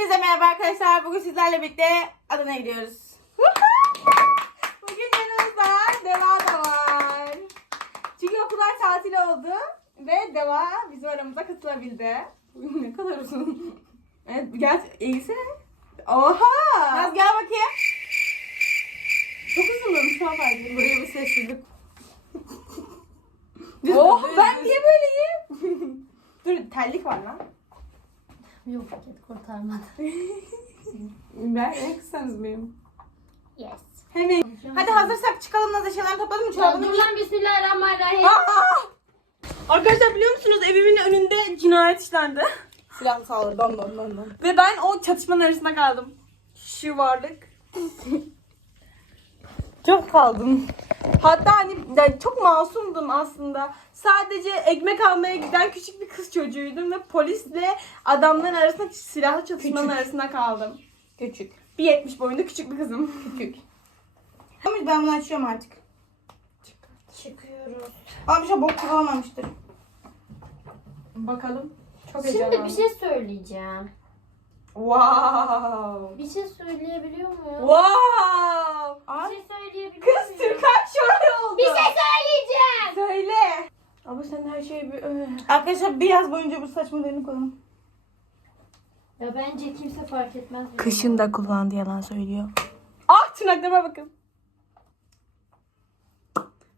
Hepinize merhaba arkadaşlar. Bugün sizlerle birlikte Adana'ya gidiyoruz. Bugün yanımızda Deva da var. Çünkü okullar tatil oldu ve Deva bizim aramıza katılabildi. Bugün ne kadar uzun. Evet gel eğilsene. Oha! Biraz gel bakayım. Çok uzunlamış ha fark Buraya bir sessizlik. Oh, ben niye böyleyim? Dur terlik var lan. Yok paket kurtarmadı. Ben en kısanız. Yes. Hemen. Hadi hazırsak çıkalım da eşyalarını topladın mı? Çorabını Dur giy. lan bismillahirrahmanirrahim. Arkadaşlar biliyor musunuz evimin önünde cinayet işlendi. Silah sağlar. Don don don don. Ve ben o çatışmanın arasında kaldım. Şu varlık. Çok kaldım. Hatta hani yani çok masumdum aslında. Sadece ekmek almaya giden küçük bir kız çocuğuydum ve polisle adamların arasında silahlı çatışmanın Küçük. arasında kaldım. Küçük. Bir 70 boyunda küçük bir kızım. Küçük. Ama ben bunu açıyorum artık. Çıkıyoruz. Abi bir şey bok gibi olmamıştır. Bakalım. Çok Şimdi bir şey söyleyeceğim. Wow. Bir şey söyleyebiliyor muyum? Wow. Bir şey söyleyebiliyor Kız muyum? Türkan şöyle oldu. Bir şey söyleyeceğim. Söyle. Şeyi bir... Öh. Arkadaşlar bir yaz boyunca bu saçmalığını koyalım. Ya bence kimse fark etmez. da kullandı yalan söylüyor. Ah tırnaklarıma bakın.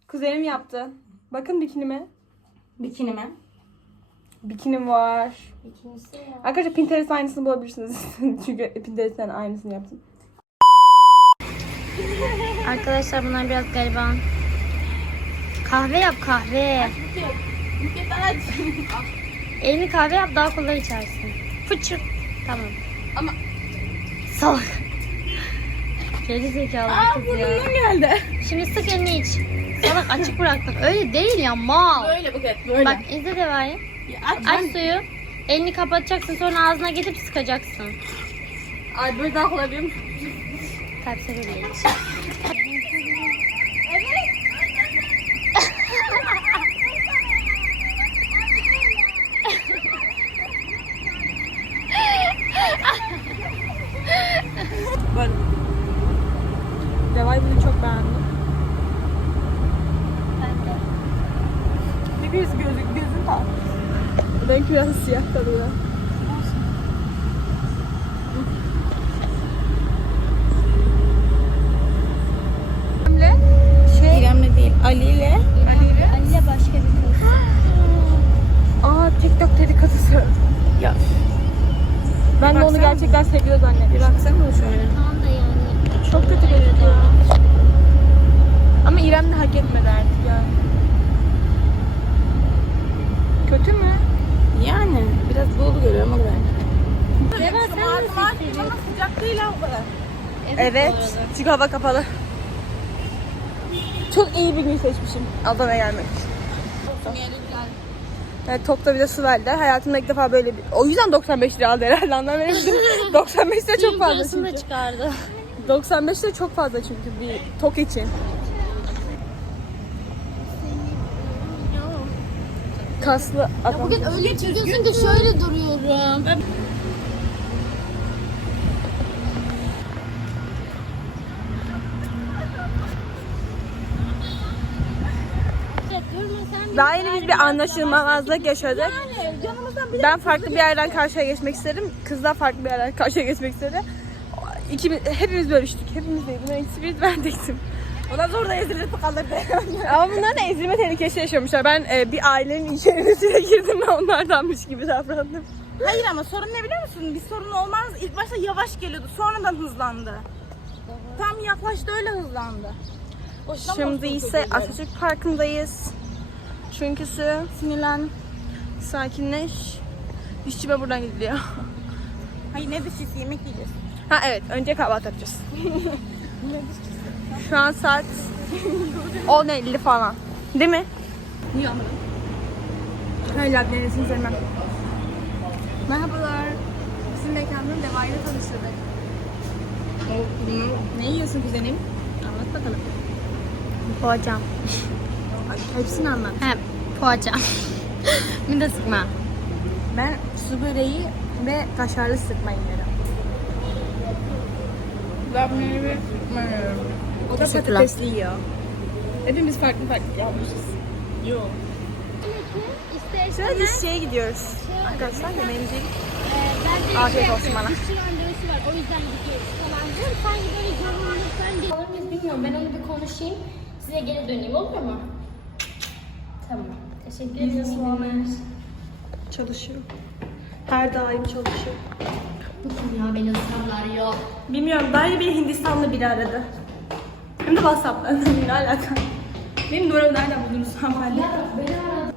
Kuzenim yaptı. Bakın bikinime. Bikini mi? Bikinim var. İkincisi ya. Arkadaşlar Pinterest aynısını bulabilirsiniz. Çünkü Pinterest'ten aynısını yaptım. Arkadaşlar bunlar biraz gariban. Kahve yap kahve. Elini kahve yap daha kolay içersin. Fıçır. Tamam. Ama- Salak. Geri zekalı bir kız ya. geldi. Şimdi sık elini iç. Salak açık bıraktım. Öyle değil ya mal. Böyle Buket böyle. Bak izle de var ya. aç. Aç suyu. Elini kapatacaksın sonra ağzına getirip sıkacaksın. Ay böyle daha kolay benim. Kalp sebebiyle iç. Böyle. Devay bunu çok beğendim. Ben de. Bir göz gözü gözün tak. Benimki biraz siyah kalıyor. Şey, İrem'le değil Ali ile. Ali ile başka bir kız. Aa TikTok dedikodusu. Ya. Ben de onu Baksana. gerçekten seviyor zannediyorum. Bir baksana şöyle. Tamam da yani. Çok kötü gözüküyor. Ama İrem de hak etmedi artık yani. Kötü mü? Yani biraz buğulu görüyorum o kadar. Sen nasıl hissediyorsun? sıcak değil ha o kadar. Evet. Çünkü hava kapalı. Çok iyi bir gün seçmişim Adana'ya gelmek için. Evet, topta bir de su verdiler. Hayatımda ilk defa böyle bir... O yüzden 95 lira aldı herhalde veremedim. 95 lira çok fazla çünkü. çıkardı. 95 lira çok fazla çünkü bir tok için. Kaslı adam. Bugün öyle çekiyorsun ki şöyle duruyorum. Daha yeni biz bir anlaşılmazlık yaşadık. Ben farklı bir yerden karşıya geçmek istedim. Kızlar farklı bir yerden karşıya geçmek istedi. İkimiz, hepimiz bölüştük. Hepimiz değil. Buna ikisi biz ben tektim. Ondan sonra da ezilip kalırdı. Ama bunlar da ezilme tehlikesi yaşamışlar. Ben e, bir ailenin içerisine girdim ve onlardanmış gibi davrandım. Hayır ama sorun ne biliyor musun? Bir sorun olmaz. İlk başta yavaş geliyordu. Sonradan hızlandı. Tam yaklaştı öyle hızlandı. Boşuna Şimdi ise Atatürk Parkı'ndayız. Çünkü Sinirlen. sakinleş. İşçime buradan gidiliyor. Hayır ne dışısı yemek yiyeceğiz. Ha evet önce kahvaltı yapacağız. Şu an saat 10.50 falan. Değil mi? Niye ama? Öyle adresini sevmem. Merhabalar. Bizim mekanın devayla tanıştırdık. Ne yiyorsun kuzenim? Anlat bakalım. Poğaçam. Hepsini anlat. He, poğaçam. bir de sıkma. Ben su böreği ve kaşarlı sıkma yiyorum. Labneyi O da Teşekkürler. patatesli yiyor. Hepimiz farklı farklı yapmışız. Yok. Şimdi biz şeye gidiyoruz. Arkadaşlar yemeğimizi yedik. Afiyet olsun bana. Dişçi randevusu var. O yüzden gidiyoruz falan diyorum. Sanki böyle zorunluluktan değil. Mıyız bilmiyorum. Ben onu bir konuşayım. Size geri döneyim olur mu? Tamam. Teşekkür ederim. Çalışıyor. Her daim çalışıyor. Ya beni ısrarlar ya. Bilmiyorum bence bir Hindistanlı biri aradı. Hem de Whatsapp'tan. ne alaka? Benim numaramı nereden buldunuz hanımefendi? Ya beni aradı.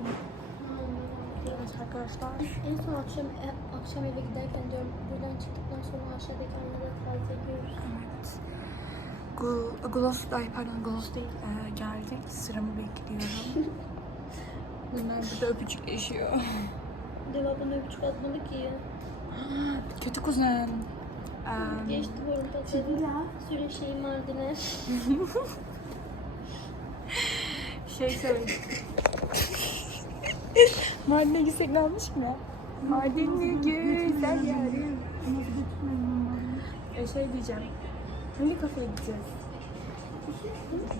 Evet arkadaşlar. En son akşam e, akşam eve giderken diyorum buradan çıktıktan sonra aşağıdaki aynada fazla görürüz. Gl- Gloss, ay pardon Gloss değil. Ee, geldik. Sıramı bekliyorum. Bunlar burada öpücük yaşıyor. Deva bana öpücük atmadı ki. Kötü kuzen. Ee, Geçti borum patladı. Süre şeyim Mardin'e. şey söyle. Mardin'e gitsek ne olmuş mu? Mardin'e güzel yarim. E şey diyeceğim. Hangi kafeye gideceğiz?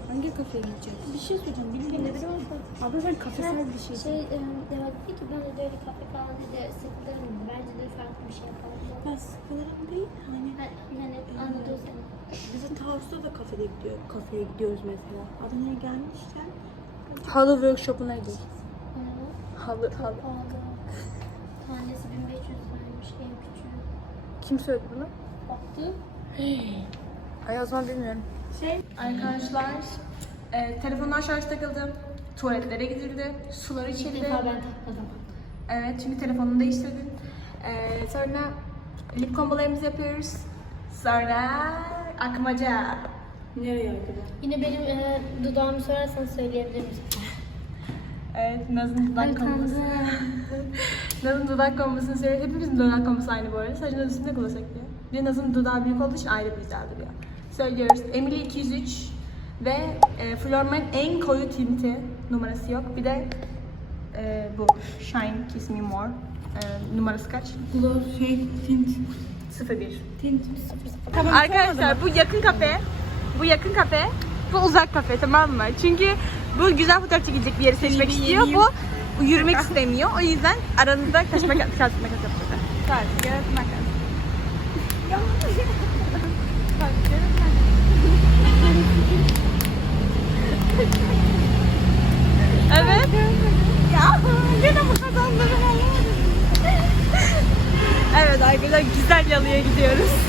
Hangi kafeye gideceğiz? Bir şey söyleyeceğim. Bilgileri varsa. Abla sen kafesel bir şey. Şey, e, Deva dedi ki ben de öyle kafe falan dedi sıkılırım. Bence de farklı bir şey yapalım. Ben sıkılırım değil. Hani Ha, Yani anladın sen. biz de Tarsus'ta da kafede gidiyor, kafeye gidiyoruz mesela. Adana'ya gelmişken Halı workshop'una gidiyoruz. Halı, Çok halı. pahalı. Tanesi 1500 liraymış en küçüğü. Kim söyledi bunu? Baktı. Ay o zaman bilmiyorum. Şey arkadaşlar e, telefonlar şarj takıldı. Tuvaletlere gidildi. Sular İlk içildi. defa ben takmadım. Evet çünkü telefonunu değiştirdin. E, sonra lip kombolarımızı yapıyoruz. Sonra akmaca. nereye arkadaşlar? Yine benim e, dudağımı sorarsan söyleyebilir misin? Evet Naz'ın dudak kombosu. Naz'ın dudak kombosunu söylüyor. Hepimizin dudak kombosu aynı bu arada. Sadece Naz'ın üstünde kullansak diye. Bir Naz'ın dudağı büyük olduğu için ayrı bir güzel duruyor. Söylüyoruz. Emily 203 ve e, Florman en koyu tinti numarası yok. Bir de e, bu Shine Kiss Me More e, numarası kaç? Gloss, şey, tint. 01. Tint. Arkadaşlar bu yakın kafe. Bu yakın kafe. Bu uzak kafe tamam mı? Çünkü bu güzel fotoğraf çekilecek bir yeri seçmek istiyor. Bu yürümek istemiyor. O yüzden aranızda taş makas yapacak. Taş kağıt makas. Taş kağıt makas. Evet. Ya yine mi kazandırım Evet arkadaşlar yalıya gidiyoruz.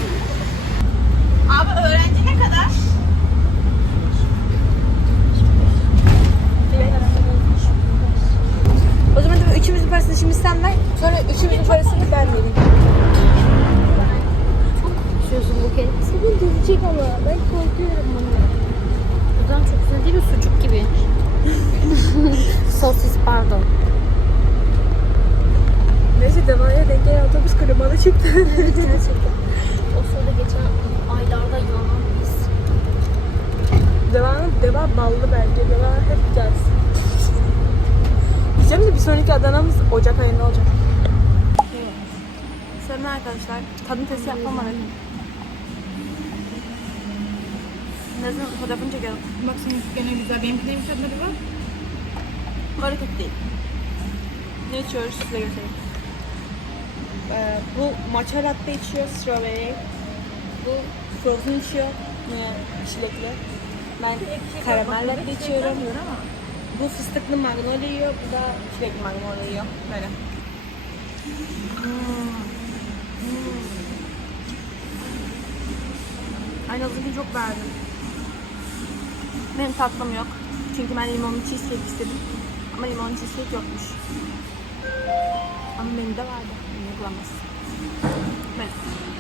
Kırmalı çıktı. Gerçekten. O sırada geçen aylarda yanan biz. Deva'nın deva ballı bence. Deva hep gelsin. Diyeceğim de bir sonraki Adana'mız Ocak ayında olacak. Selam arkadaşlar. Tadım testi yapamadık. Nazım fotoğrafını çekelim. Bak senin gene güzel. Benimki neymiş adları var? Hareket değil. Ne içiyoruz size göstereyim. Ee, bu matcha latte içiyor, strawberry. Bu frozen içiyor, ne çilekli. Ben karamel latte içiyorum. Bu fıstıklı magnolia yiyor, bu da çilekli magnolia yiyor. Böyle. Hmm. Hmm. Ay Nazlı'yı çok beğendim. Benim tatlım yok. Çünkü ben limonlu cheesecake istedim. Ama limonlu cheesecake yokmuş. Ama menüde vardı. Evet.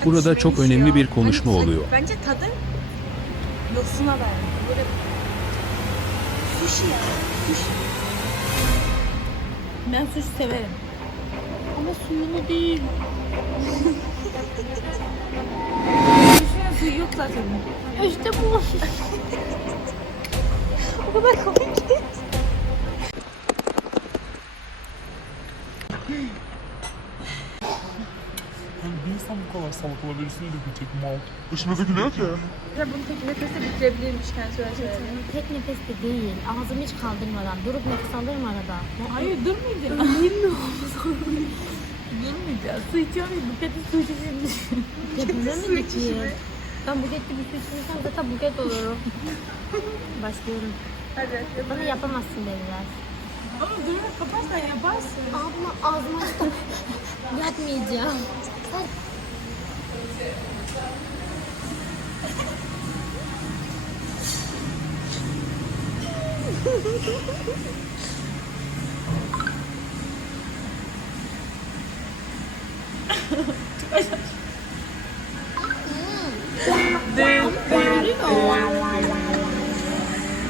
Burada çok önemli bir konuşma oluyor. Bence tadı yosuna verdi. Böyle sushi ya. Sushi. Ben sushi severim. Ama suyunu değil. Suyu yok zaten. İşte bu. O kadar komik ki. Yani bir insan bu kadar salak olabilirsin dökecek mal. Başımıza gülüyor ki. Ya bunu tek nefeste bitirebilirmiş kendisi öyle söyledi. Tek nefes de değil. Ağzımı hiç kaldırmadan. Durup nefes alırım arada. Hayır durmayacağım. Durmayacağız. Su içiyorum ya buketi su. Yapılır mı peki? Ben buketli bir su içiyorsam zaten buket olurum. Başlıyorum. Hadi. Bana yapamazsın dediler. Ama durma kaparsan yaparsın. Abla ağzımı açtım. Yapmayacağım.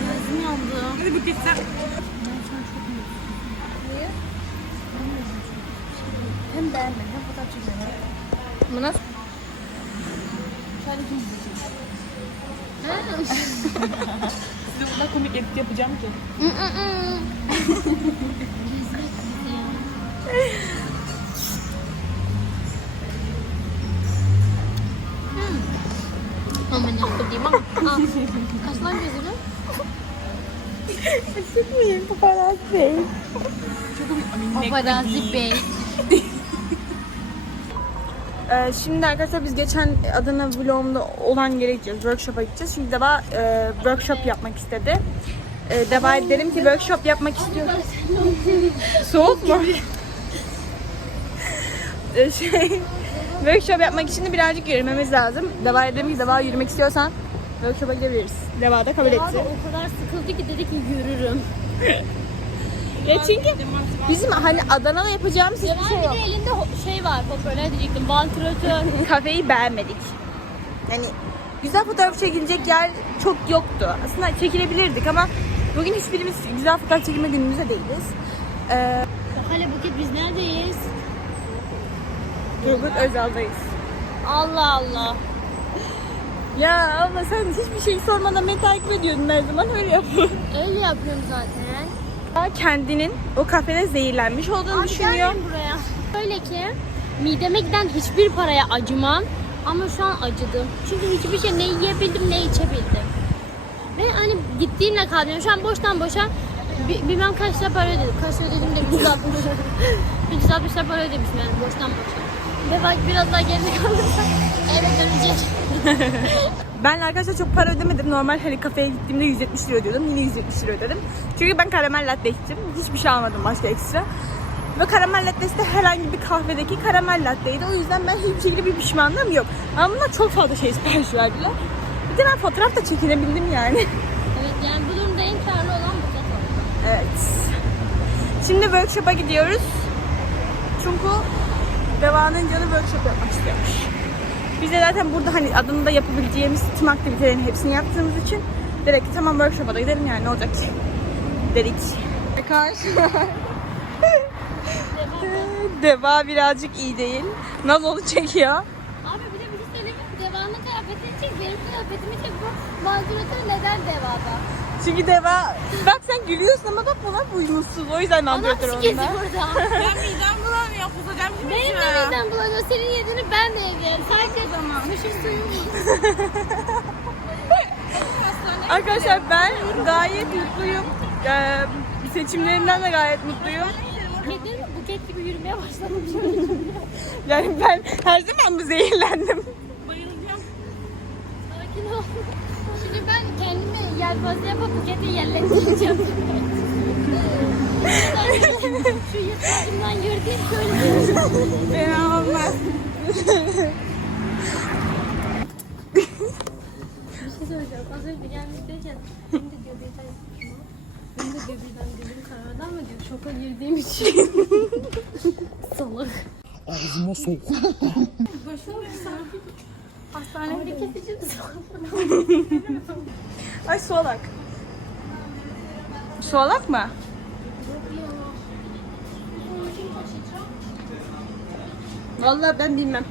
Gözüm yandı. Hadi buket sen. Hem beğenmedim hem fotoğraf çekmedim. Bu nasıl? Size burada komik edit yapacağım ki. Aman yaptım diyeyim ama. Aa, Kaç lan gözünü? Çıkmayayım paparazzi bey. Paparazzi bey. Ee, şimdi arkadaşlar biz geçen Adana vlogumda olan yere gideceğiz. Workshop'a gideceğiz. Şimdi Deva e, workshop yapmak istedi. E, Deva'ya dedim ki workshop yapmak istiyor. Soğuk mu? E, şey, workshop yapmak için de birazcık yürümemiz lazım. Deva'ya dedim ki Deva yürümek istiyorsan workshop'a gidebiliriz. Deva da kabul Deva da etti. o kadar sıkıldı ki dedi ki yürürüm. Ya çünkü bizim hani Adana'da yapacağımız hiçbir şey bir yok. de elinde ho- şey var. Hoparlör diyecektim. Vantilatör. kafeyi beğenmedik. Yani güzel fotoğraf çekilecek yer çok yoktu. Aslında çekilebilirdik ama bugün hiçbirimiz güzel fotoğraf çekilme günümüzde değiliz. Ee, Hala Buket biz neredeyiz? Turgut Özal'dayız. Allah Allah. Ya abla sen hiçbir şey sormadan beni takip ediyordun her zaman öyle yapın. Öyle yapıyorum zaten. Kendinin o kafede zehirlenmiş olduğunu düşünüyor. Gelmeyin buraya. Şöyle ki mideme giden hiçbir paraya acımam. Ama şu an acıdım. Çünkü hiçbir şey ne yiyebildim ne içebildim. Ve hani gittiğimle kalmıyorum. Şu an boştan boşa bi- bilmem kaç lira para ödedim. Kaç lira ödedim de 160 lira. 160 lira para ödemişim yani boştan boşa. Ve bak biraz daha geride kalırsa eve dönecek. Ben arkadaşlar çok para ödemedim. Normal hani kafeye gittiğimde 170 lira ödüyordum. Yine 170 lira ödedim. Çünkü ben karamel latte içtim. Hiçbir şey almadım başka ekstra. Ve karamel lattesi de herhangi bir kahvedeki karamel latteydi. O yüzden ben hiçbir şekilde bir pişmanlığım yok. Ama bunlar çok fazla şey sipariş verdiler. Bir de ben fotoğraf da çekinebildim yani. Evet yani bu durumda en karlı olan Buket oldu. Evet. Şimdi workshop'a gidiyoruz. Çünkü Deva'nın canı workshop yapmak istiyormuş. Biz de zaten burada hani adında yapabileceğimiz tüm aktivitelerin hepsini yaptığımız için ki tamam workshop'a da gidelim yani ne olacak ki? Dedik. Karşı. Deva birazcık iyi değil. Nazolu çekiyor. Abi bir de bir şey söyleyeyim mi? Deva'nın kıyafetini çek, benim kıyafetimi çek. Bu mağduratör neden Deva'da? Çünkü Deva bak sen gülüyorsun ama bak buna uyumsuz. O yüzden Anam mandratör sikesi onda. burada. Ben midem bulanıyor. Kusacağım şimdi. Benim de midem bulanıyor. Senin yediğini ben de yedim. Sadece zaman. Mışır suyum Arkadaşlar ben gayet mutluyum. Ee, seçimlerimden de gayet mutluyum. Yedim buket gibi yürümeye başladım. Yani ben her zaman mı zehirlendim? Sakin ol. Şimdi ben kendimi yelpaze yapıp buketi yerleştireceğim. Şu yırtığımdan yürüdüğüm şöyle. Fena olmaz. Bir. Az önce gelmiş derken benim de göbeğden benim de karardı ama diyor şoka girdiğim için. Salak. Ağzıma sok. Hastanede kesici Ay soğalak. Soğalak mı? Vallahi ben bilmem.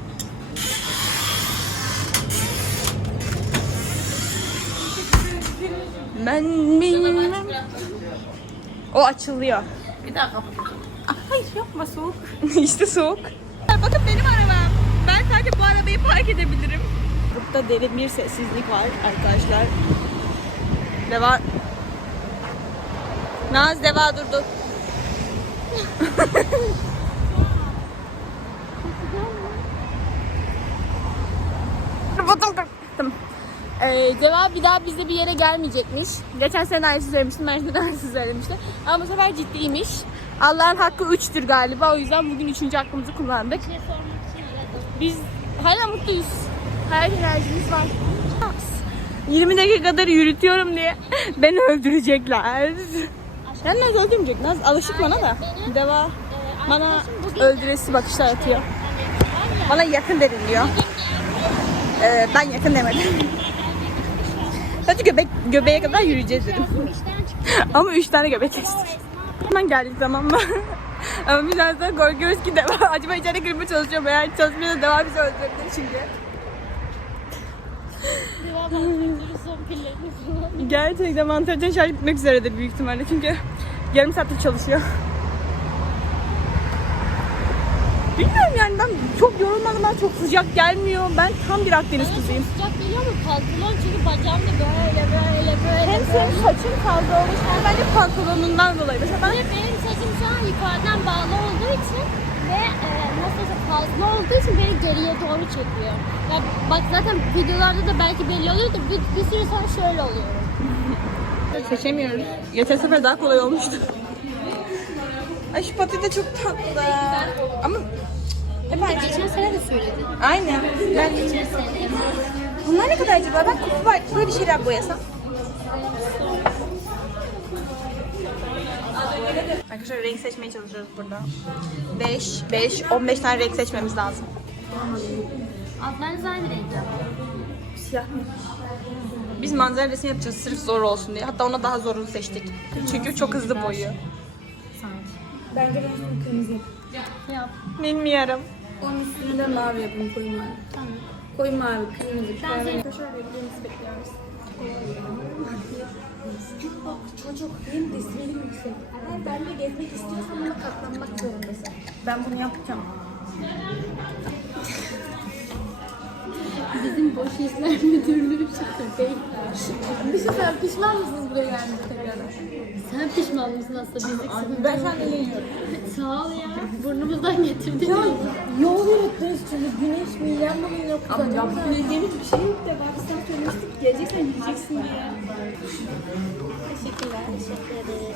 Ben bilmem. O açılıyor. Bir daha kapatacağım. Hayır yapma soğuk. işte soğuk. Bakın benim arabam. Ben sadece bu arabayı park edebilirim. Burada derin bir sessizlik var arkadaşlar. Deva... Naz deva durdu. Kapattım kapattım. Ee, Deva bir daha bizde bir yere gelmeyecekmiş. Geçen sene aynısı söylemiştim, ben de aynısı söylemişti. Ama bu sefer ciddiymiş. Allah'ın hakkı 3'tür galiba. O yüzden bugün 3. hakkımızı kullandık. Bir şey sormak için aradım. Biz hala mutluyuz. Her enerjimiz var. 20 dakikadır yürütüyorum diye beni öldürecekler. Ben Naz öldürmeyecek. Naz alışık bana da. Benim, Deva Ee, bana öldüresi bakışlar atıyor. Bana yakın dedin diyor. Ee, ben yakın demedim. Sadece göbek, göbeğe kadar yürüyeceğiz dedim. Ama 3 tane göbek kestik. Hemen geldik tamam mı? Ama biraz daha korkuyoruz ki devam. Acaba içeride girme çalışıyor mu? Eğer çalışmıyor da devam bizi öldürebilir falan. Gerçekten mantarcan şarj bitmek üzeredir büyük ihtimalle. Çünkü yarım saattir çalışıyor. Bilmiyorum yani ben çok yorulmadım bana çok sıcak gelmiyor. Ben tam bir Akdeniz Bana kızıyım. çok sıcak geliyor mu pantolon çünkü bacağım da böyle böyle böyle. Hem senin saçın fazla olmuş hem bence pantolonundan dolayı. Mesela ben Ve benim saçım şu an yukarıdan bağlı olduğu için ve e, nasıl desem fazla olduğu için beni geriye doğru çekiyor. Ya bak zaten videolarda da belki belli oluyor da bir, bir süre sonra şöyle oluyor. Seçemiyoruz. Geçen sefer daha kolay olmuştu. Ay şu pati de çok tatlı. Ama hep aynı. Geçen sene de söyledin. Aynen. Ben Geçen sene. Bunlar ne kadar acaba? Ben kutu var. Böyle bir şeyler boyasam. Arkadaşlar renk seçmeye çalışıyoruz burada. 5, 5, 15 tane renk seçmemiz lazım. Altlarınız aynı renkte. Siyah mı? Biz manzara resmi yapacağız sırf zor olsun diye. Hatta ona daha zorunu seçtik. Çünkü çok hızlı boyuyor. Bence ben sana kırmızı Yap. Bilmiyorum. Onun üstüne de mavi yapın koyu mavi. Tamam. Koyu mavi, kırmızı. Ben seni Arkadaşlar bekleyimizi bekliyoruz. Bak çocuk benim de sinirim yüksek. Eğer benimle gezmek istiyorsan buna katlanmak zorundasın. Ben bunu yapacağım. Bizim boş işler müdürlüğü çıktı beyler. Bir şey söyleyeyim, pişman mısınız buraya gelmeye tekrar? Sen pişman mısın aslında bizlik sıkıntı Ben eğleniyorum. Sağ ol ya. Burnumuzdan getirdik. Ya yol yürüttünüz çünkü güneş mi, yağmur mu yok. Ama yapabileceğimiz bir şey yok da ben sen söylemiştik geleceksen yiyeceksin diye. Teşekkürler. Teşekkür ederiz.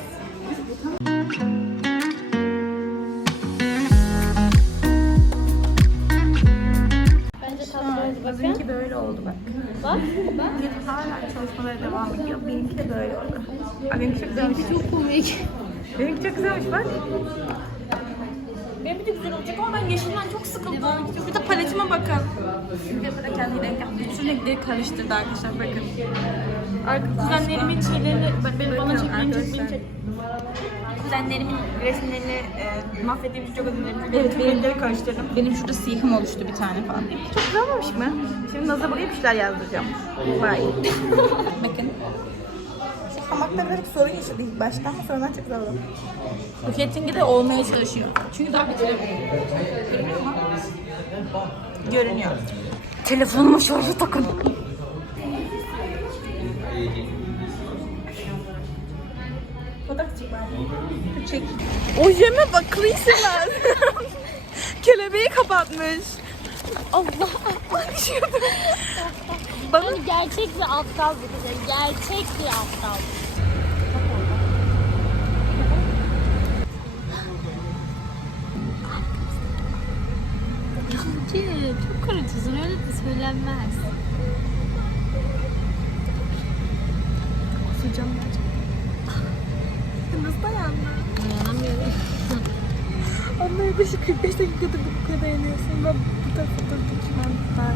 Bakın. böyle oldu bak. Bak. Bak. Hala çalışmalara devam ediyor. Benimki de böyle oldu. Benimki çok güzelmiş. Çok komik. Benimki çok güzelmiş bak. Benimki de güzel olacak ama ben yeşilden çok sıkıldım. Bir de paletime bakın. Bir de kendi renk yaptı. Bütün renkleri karıştırdı arkadaşlar bakın. Kuzenlerimin beni bana çekmeyin, çekmeyin, çek. Kuzenlerimin resimlerini e, mahvettiğim için çok özür dilerim. Evet, benim, renkleri karıştırdım. Benim şurada siyahım oluştu bir tane falan. Çok güzel olmamış mı? Şimdi Naz'a buraya bir şeyler yazdıracağım. Vay. bakın. Hamakta birazcık sorun yaşadı ilk başta ama sonradan çok güzel oldu. Buket'inki de olmaya çalışıyor. Çünkü daha bitiremiyor. Görünüyor. Telefonumu şarja takın. Çek bari. Çek. Ojeme bakılıysanız. Kelebeği kapatmış. Allah Allah düşüyordum. Bana Yani gerçek bir aptal bu kız. Gerçek bir aptal. Yalancı. Çok karıcısın. Öyle de söylenmez. kusacağım gerçekten. Nasıl dayandın? Dayanamıyorum. Anne yaklaşık 45 dakikadır bu kadar yanıyorsun. Ben bu durdum ki ben daha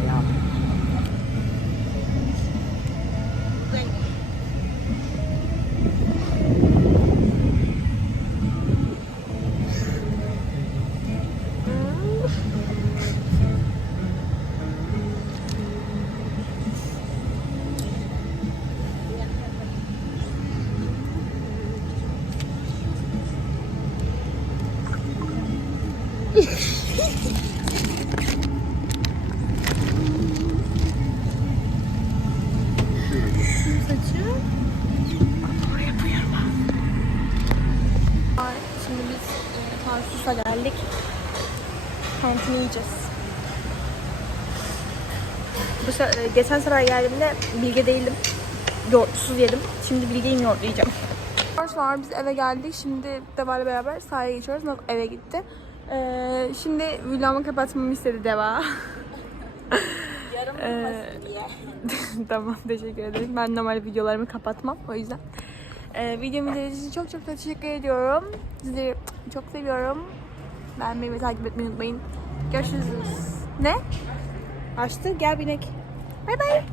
Starbucks'a geldik. Kantini yiyeceğiz. Bu e, geçen sefer geldiğimde bilge değildim. Yoğurtsuz yedim. Şimdi bilgeyim yoğurt yiyeceğim. Arkadaşlar biz eve geldik. Şimdi Deva ile beraber sahaya geçiyoruz. Naz eve gitti. Ee, şimdi vlogumu kapatmamı istedi Deva. Ee, tamam teşekkür ederim. Ben normal videolarımı kapatmam o yüzden. Ee, videomu izlediğiniz için çok çok teşekkür ediyorum. Sizi çok seviyorum. Beğenmeyi ve takip etmeyi unutmayın. Görüşürüz. Ne? Açtı. Gel binek. Bay bay.